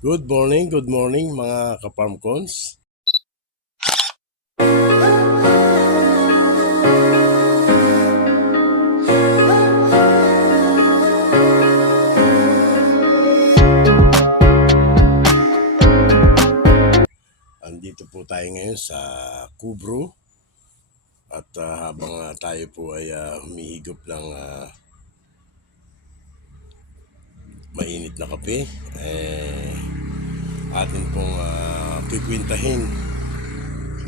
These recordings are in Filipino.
Good morning mga ka-farm cons. Andito po tayo ngayon sa Kubro at habang tayo po ay humihigop ng mainit na kape, atin pong kikwintahin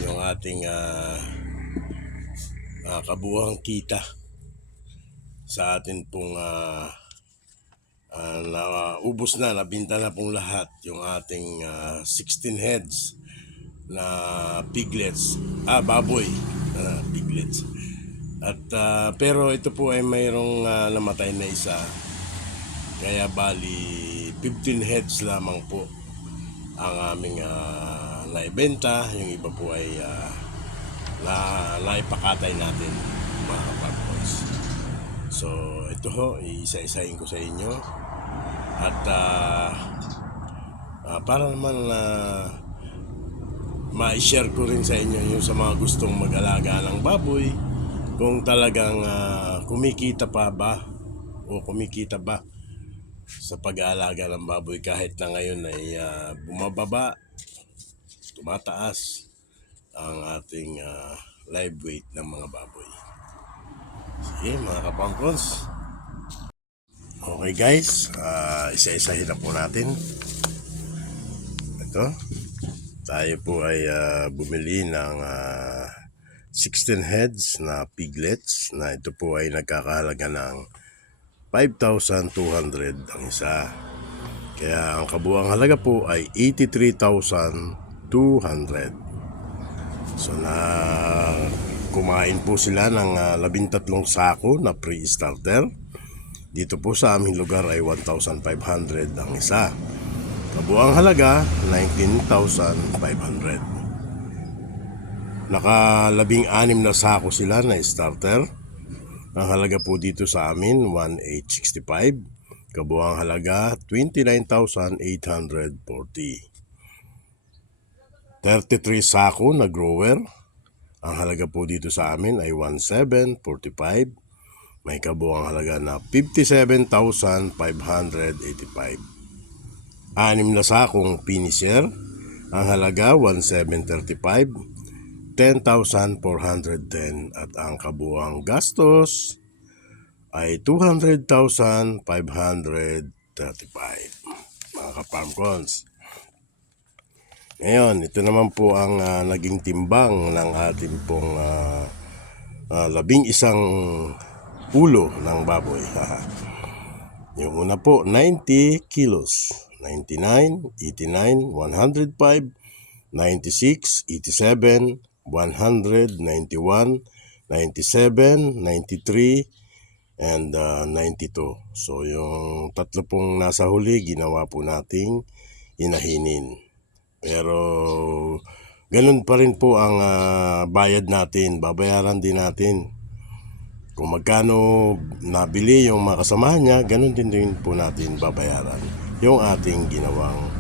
yung ating kabuuang kita sa atin pong naubos na, nabinta na pong lahat yung ating 16 heads na piglets, baboy na piglets. At pero ito po ay mayroong namatay na isa. Kaya bali 15 heads lamang po ang aming naibenta. Yung iba po ay naipakatay natin mga kapagboys. So ito ho, isa-isahin ko sa inyo. At para naman ma-share ko rin sa inyo yung sa mga gustong mag-alaga ng baboy, kung talagang kumikita pa ba o kumikita ba sa pag-aalaga ng baboy kahit na ngayon ay bumababa, tumataas ang ating live weight ng mga baboy. Sige mga kapangkons. Okay guys, isa-isahin na po natin. Ito, tayo po ay bumili ng 16 heads na piglets na ito po ay nagkakahalaga ng 5,200 ang isa. Kaya ang kabuuang halaga po ay 83,200. So na kumain po sila ng 13 sako na pre-starter. Dito po sa aming lugar ay 1,500 ang isa. Kabuuang halaga 19,500. Naka-16 na sako sila na starter. Ang halaga po dito sa amin 1,865. Kabuuang halaga 29,840. 33 sako na grower. Ang halaga po dito sa amin ay 1,745. May kabuuang halaga na 57,585. 6 na sakong finisher. Ang halaga 1,735. 10,410 at ang kabuuang gastos ay 200,535 mga ka-farm cons. Ngayon, ito naman po ang naging timbang ng ating pong 11 ulo ng baboy. Yung una po 90 kilos, 99, 89, 105, 96, 87, 100, 91, 97, 93, and 92. So yung tatlo pong nasa huli, ginawa po nating inahinin. Pero ganun pa rin po ang bayad natin, babayaran din natin. Kung magkano nabili yung mga kasamahan niya, ganun din po natin babayaran yung ating ginawang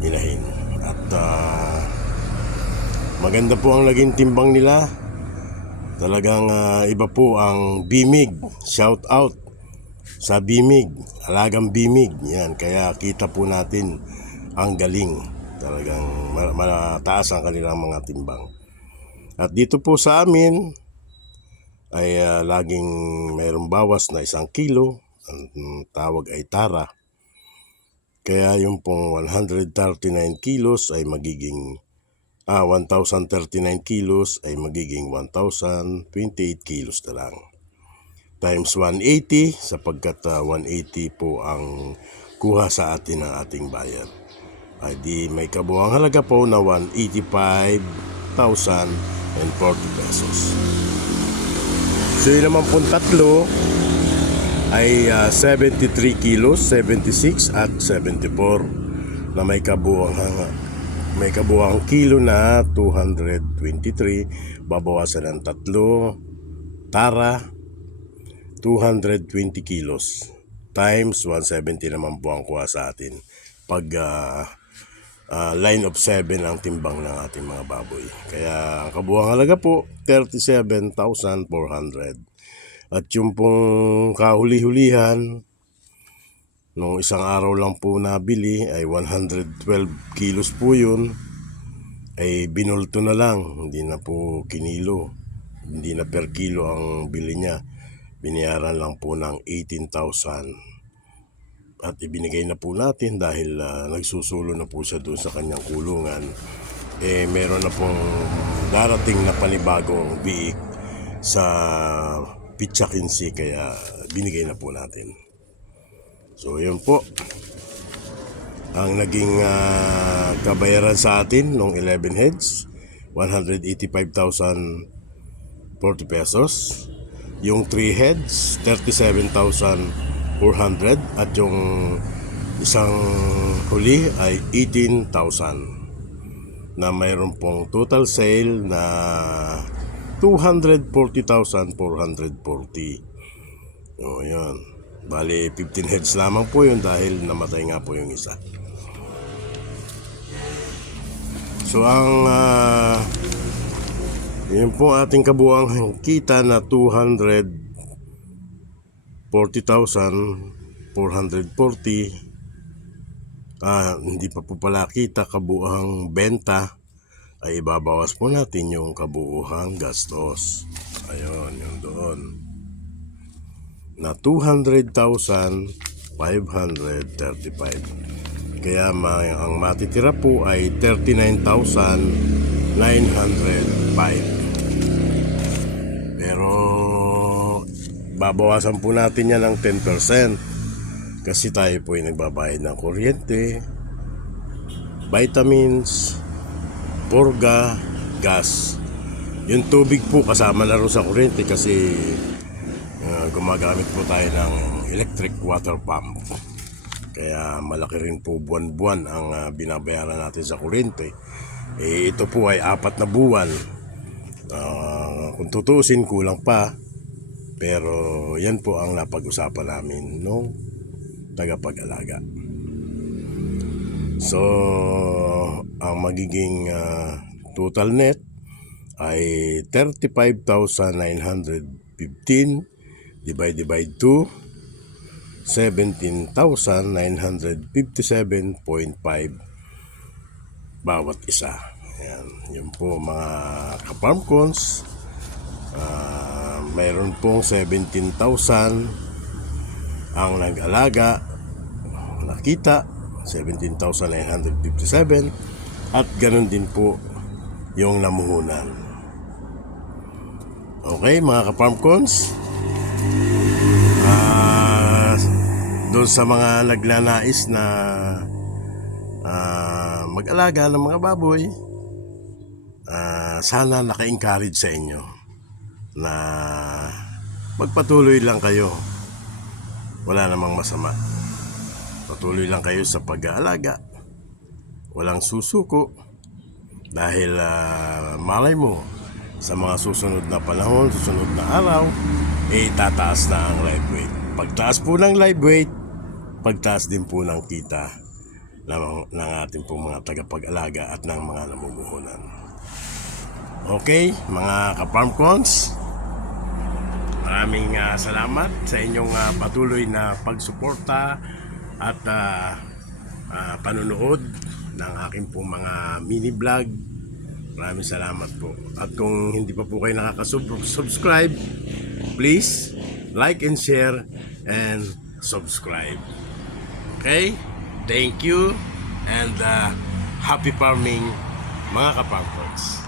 inahin. At maganda po ang naging timbang nila. Talagang iba po ang Bimig. Shout out sa Bimig, alagang Bimig. Yan, kaya kita po natin ang galing. Talagang mataas ang kanilang mga timbang. At dito po sa amin ay laging mayroong bawas na 1 kilo. Ang tawag ay tara. Kaya yung pong 139 kilos ay magiging 1,039 kilos ay magiging 1,028 kilos na lang. Times 180 sapagkat 180 po ang kuha sa atin ng ating bayad. Ay di may kabuuang halaga po na 185,040 pesos. So yun naman pong tatlo ay 73 kilos, 76 at 74 na may kabuuang kilo na 223, babawasan ng tatlo, tara, 220 kilos times 170 naman po ang kuha sa atin, pag line of 7 ang timbang ng ating mga baboy. Kaya ang kabuuang halaga po 37,400. At yung pong kahuli-hulihan nung isang araw lang po nabili ay 112 kilos po yun, ay binulto na lang, hindi na po kinilo, hindi na per kilo ang bili niya, binayaran lang po ng 18,000 at ibinigay na po natin dahil nagsusulo na po siya doon sa kanyang kulungan. Meron na pong darating na panibagong biik sa Pitsa 15, kaya binigay na po natin. So yun po ang naging kabayaran sa atin nung 11 heads, 185,040 pesos. Yung 3 heads, 37,400. At yung isang huli ay 18,000, na mayroon pong total sale na 240,440. O yun, bali 15 heads lamang po yun dahil namatay nga po yung isa. So ang yun po ating kabuuang kita na 240,440. Hindi pa po pala kita kabuuang benta, ay ibabawas po natin yung kabuuang gastos. Ayun, yung doon na 200,535. Kaya ang matitira po ay 39,905. Pero babawasan po natin yan ng 10% kasi tayo po ay nagbabayad ng kuryente, vitamins, purga, gas. Yung tubig po kasama na rin sa kuryente kasi gumagamit po tayo ng electric water pump. Kaya malaki rin po buwan-buwan ang binabayaran natin sa kuryente. Ito po ay 4 na buwan. Kung tutuusin, kulang pa. Pero yan po ang napag-usapan namin nung tagapag-alaga. So, ang magiging total net ay 35,915 divided by 2, 17,957.5 bawat isa. Ayan, yun po mga ka-farm cons. Mayroon pong 17,000 ang nag-alaga, nakita 17,957, at ganun din po yung namuhunan. Okay mga ka-farm cons, doon sa mga nagnanais na mag-alaga ng mga baboy, sana naka-encourage sa inyo na magpatuloy lang kayo. Wala namang masama, patuloy lang kayo sa pag-aalaga, walang susuko, dahil malay mo sa mga susunod na panahon, susunod na araw, tataas na ang live weight. Pagtaas po ng live weight, pagtaas din po ng kita ng ating po mga tagapag-alaga at ng mga namumuhunan. Okay, mga ka-farm cons, maraming salamat sa inyong patuloy na pagsuporta at panunood ng aking po mga mini vlog. Maraming salamat po. At kung hindi pa po kayo nakaka-subscribe, please like and share and subscribe. Okay? Thank you and happy farming mga ka-farm folks.